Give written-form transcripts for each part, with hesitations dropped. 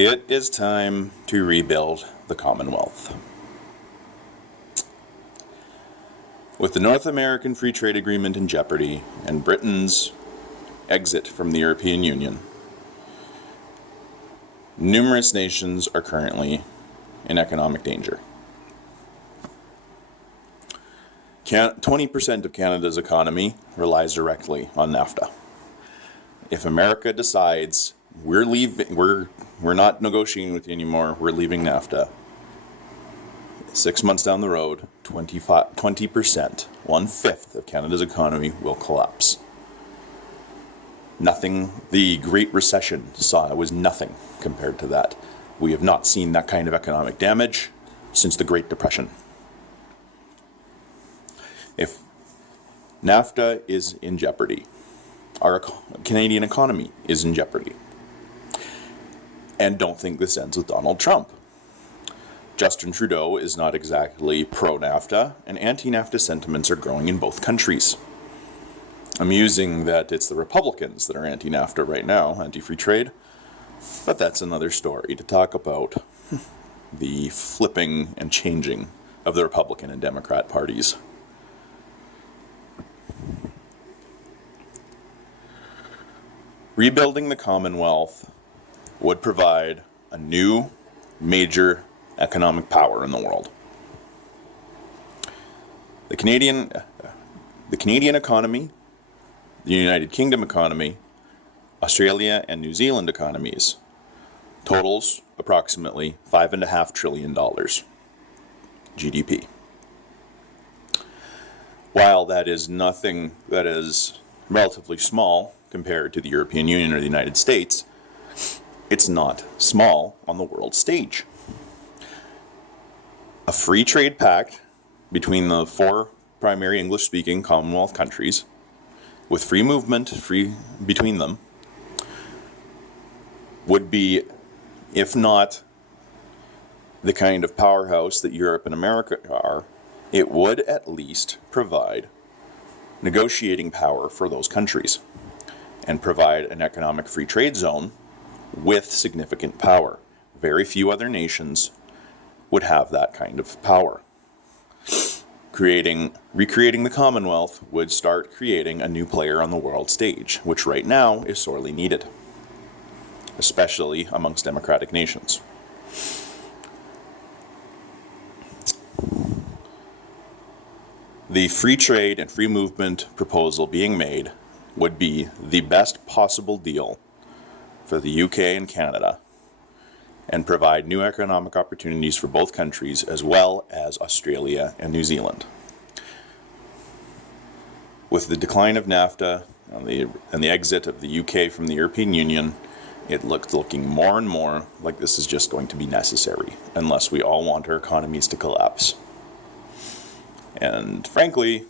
It is time to rebuild the Commonwealth. With the North American Free Trade Agreement in jeopardy and Britain's exit from the European Union, numerous nations are currently in economic danger. 20% of Canada's economy relies directly on NAFTA. If America decides we're not negotiating with you anymore, we're leaving NAFTA, 6 months down the road, 20%, 1/5 of Canada's economy will collapse. Nothing, the Great Recession was nothing compared to that. We have not seen that kind of economic damage since the Great Depression. If NAFTA is in jeopardy, our Canadian economy is in jeopardy. And don't think this ends with Donald Trump. Justin Trudeau is not exactly pro-NAFTA, and anti-NAFTA sentiments are growing in both countries. Amusing that it's the Republicans that are anti-NAFTA right now, anti-free trade, but that's another story to talk about the flipping and changing of the Republican and Democrat parties. Rebuilding the Commonwealth would provide a new major economic power in the world. The Canadian economy, the United Kingdom economy, Australia and New Zealand economies totals approximately $5.5 trillion GDP. While that is nothing, that is relatively small compared to the European Union or the United States, it's not small on the world stage. A free trade pact between the 4 primary English-speaking Commonwealth countries, with free movement between them, would be, if not the kind of powerhouse that Europe and America are, it would at least provide negotiating power for those countries and provide an economic free trade zone with significant power. Very few other nations would have that kind of power. Recreating the Commonwealth would start creating a new player on the world stage, which right now is sorely needed, especially amongst democratic nations. The free trade and free movement proposal being made would be the best possible deal for the UK and Canada, and provide new economic opportunities for both countries as well as Australia and New Zealand. With the decline of NAFTA and the exit of the UK from the European Union, it looking more and more like this is just going to be necessary, unless we all want our economies to collapse. And frankly,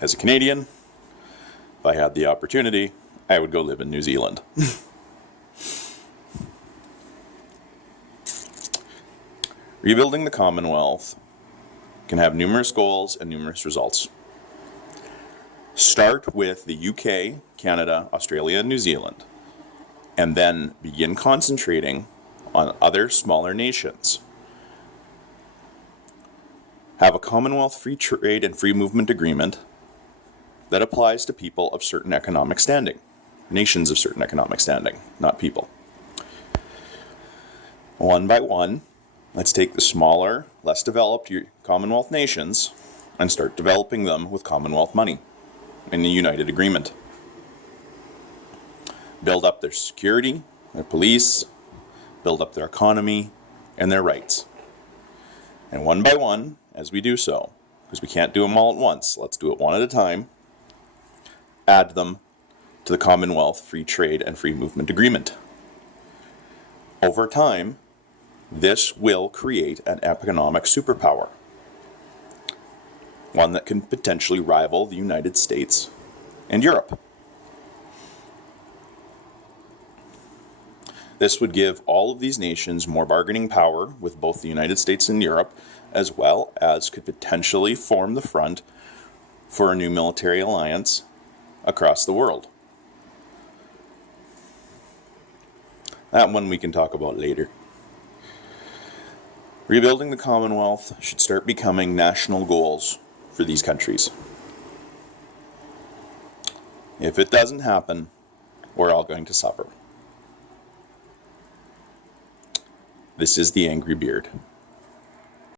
as a Canadian, if I had the opportunity, I would go live in New Zealand. Rebuilding the Commonwealth can have numerous goals and numerous results. Start with the UK, Canada, Australia, and New Zealand, and then begin concentrating on other smaller nations. Have a Commonwealth free trade and free movement agreement that applies to people of certain economic standing, nations of certain economic standing, not people. One by one, let's take the smaller, less developed Commonwealth nations and start developing them with Commonwealth money in the United Agreement. Build up their security, their police, build up their economy and their rights. And one by one, as we do so, because we can't do them all at once, let's do it one at a time, add them to the Commonwealth Free Trade and Free Movement Agreement. Over time, this will create an economic superpower, one that can potentially rival the United States and Europe. This would give all of these nations more bargaining power with both the United States and Europe, as well as could potentially form the front for a new military alliance across the world. That one we can talk about later. Rebuilding the Commonwealth should start becoming national goals for these countries. If it doesn't happen, we're all going to suffer. This is the Angry Beard.